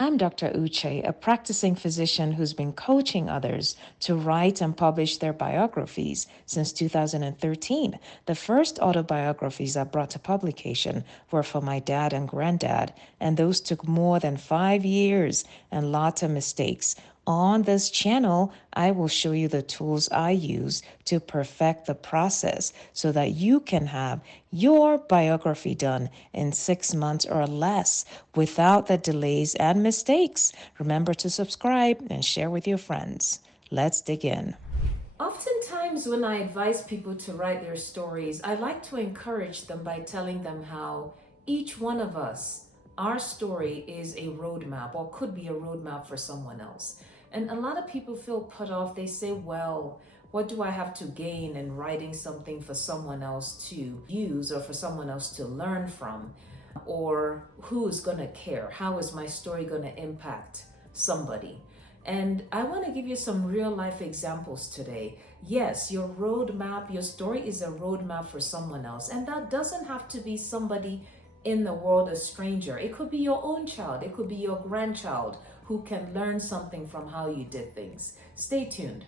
I'm Dr. Uche, a practicing physician who's been coaching others to write and publish their biographies since 2013. The first autobiographies I brought to publication were for my dad and granddad, and those took more than 5 years and lots of mistakes. On this channel, I will show you the tools I use to perfect the process so that you can have your biography done in 6 months or less without the delays and mistakes. Remember to subscribe and share with your friends. Let's dig in. Oftentimes, when I advise people to write their stories, I like to encourage them by telling them how each one of us, our story is a roadmap or could be a roadmap for someone else. And a lot of people feel put off. They say, well, what do I have to gain in writing something for someone else to use or for someone else to learn from? Or who's going to care? How is my story going to impact somebody? And I want to give you some real life examples today. Yes, your roadmap, your story is a roadmap for someone else. And that doesn't have to be somebody in the world, a stranger. It could be your own child. It could be your grandchild who can learn something from how you did things. Stay tuned.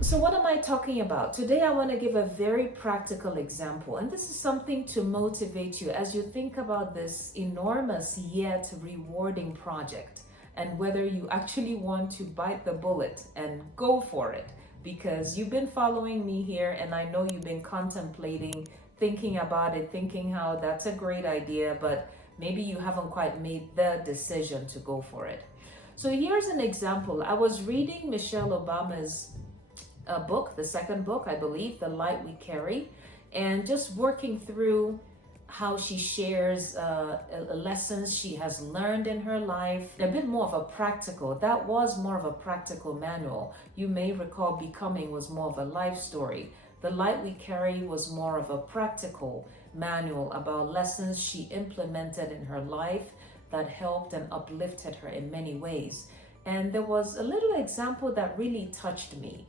So what am I talking about? Today I want to give a very practical example, and this is something to motivate you as you think about this enormous yet rewarding project and whether you actually want to bite the bullet and go for it, because you've been following me here and I know you've been contemplating, thinking about it, thinking how that's a great idea, but maybe you haven't quite made the decision to go for it. So here's an example. I was reading Michelle Obama's book, the second book, I believe, The Light We Carry, and just working through how she shares lessons she has learned in her life, a bit more of a practical, that was more of a practical manual. You may recall Becoming was more of a life story. The Light We Carry was more of a practical manual about lessons she implemented in her life that helped and uplifted her in many ways. And there was a little example that really touched me.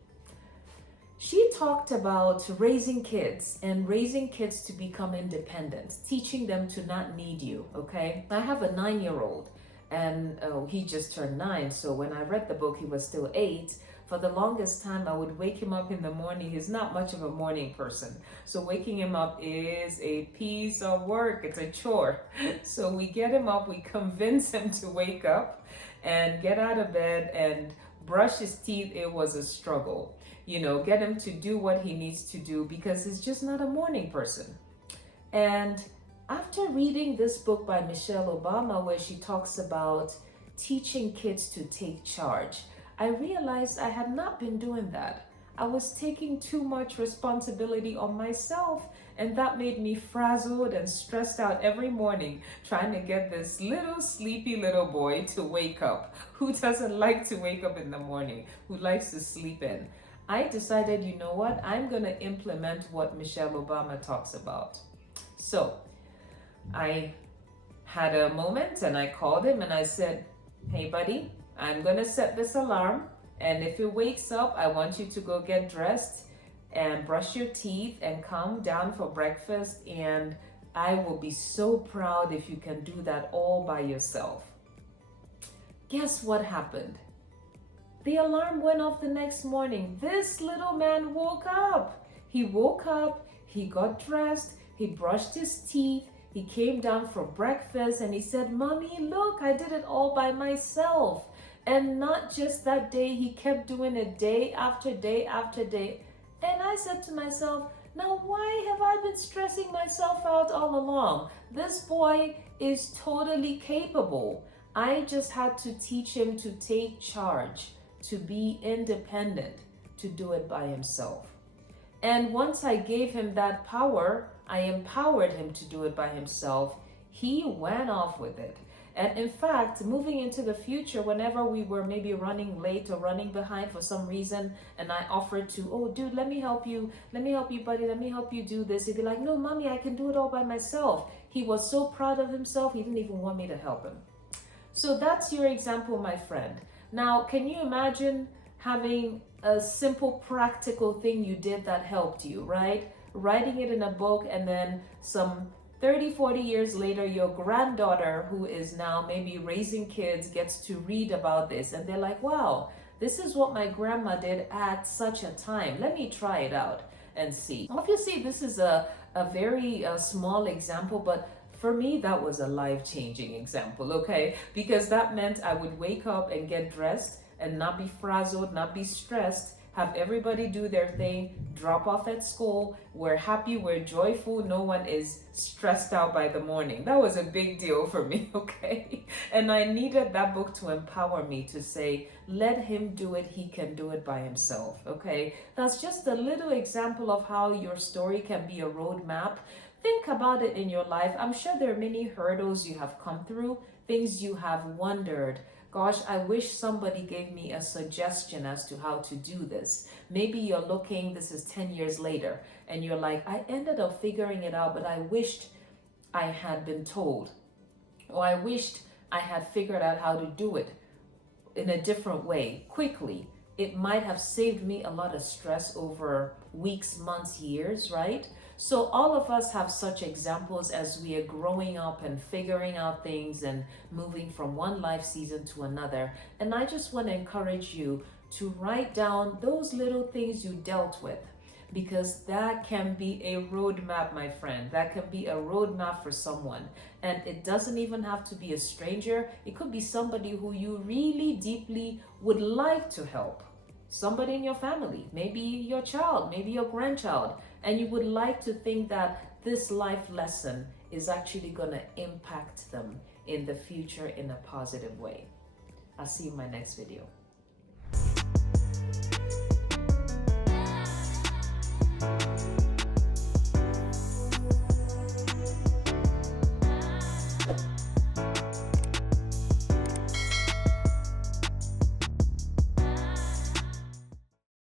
She talked about raising kids and raising kids to become independent, teaching them to not need you, okay? I have a 9-year-old and he just turned 9. So when I read the book, he was still 8. For the longest time, I would wake him up in the morning. He's not much of a morning person. So waking him up is a piece of work. It's a chore. So we get him up, we convince him to wake up and get out of bed and brush his teeth. It was a struggle. Get him to do what he needs to do because he's just not a morning person. And after reading this book by Michelle Obama, where she talks about teaching kids to take charge, I realized I had not been doing that. I was taking too much responsibility on myself, and that made me frazzled and stressed out every morning trying to get this little sleepy little boy to wake up. Who doesn't like to wake up in the morning? Who likes to sleep in? I decided, you know what? I'm going to implement what Michelle Obama talks about. So I had a moment and I called him and I said, hey buddy, I'm going to set this alarm. And if it wakes up, I want you to go get dressed and brush your teeth and come down for breakfast. And I will be so proud if you can do that all by yourself. Guess what happened? The alarm went off the next morning. This little man woke up. He woke up, he got dressed, he brushed his teeth, he came down for breakfast and he said, Mommy, look, I did it all by myself. And not just that day, he kept doing it day after day after day. And I said to myself, now why have I been stressing myself out all along? This boy is totally capable. I just had to teach him to take charge, to be independent, to do it by himself. And once I gave him that power, I empowered him to do it by himself. He went off with it. And in fact, moving into the future, whenever we were maybe running late or running behind for some reason, and I offered to, oh, dude, let me help you, buddy, let me help you do this. He'd be like, no, Mommy, I can do it all by myself. He was so proud of himself, he didn't even want me to help him. So that's your example, my friend. Now, can you imagine having a simple, practical thing you did that helped you, right? Writing it in a book, and then some 30, 40 years later, your granddaughter, who is now maybe raising kids, gets to read about this. And they're like, wow, this is what my grandma did at such a time. Let me try it out and see. Obviously, this is a very small example, but for me, that was a life-changing example, okay? Because that meant I would wake up and get dressed and not be frazzled, not be stressed, have everybody do their thing, drop off at school, we're happy, we're joyful, no one is stressed out by the morning. That was a big deal for me, okay? And I needed that book to empower me to say, let him do it, he can do it by himself, okay? That's just a little example of how your story can be a roadmap. Think about it in your life. I'm sure there are many hurdles you have come through, things you have wondered, gosh, I wish somebody gave me a suggestion as to how to do this. Maybe you're looking, this is 10 years later, and you're like, I ended up figuring it out, but I wished I had been told, or I wished I had figured out how to do it in a different way, quickly. It might have saved me a lot of stress over weeks, months, years, right? So all of us have such examples as we are growing up and figuring out things and moving from one life season to another. And I just want to encourage you to write down those little things you dealt with, because that can be a roadmap, my friend. That can be a roadmap for someone. And it doesn't even have to be a stranger. It could be somebody who you really deeply would like to help. Somebody in your family, maybe your child, maybe your grandchild, and you would like to think that this life lesson is actually going to impact them in the future in a positive way. I'll see you in my next video.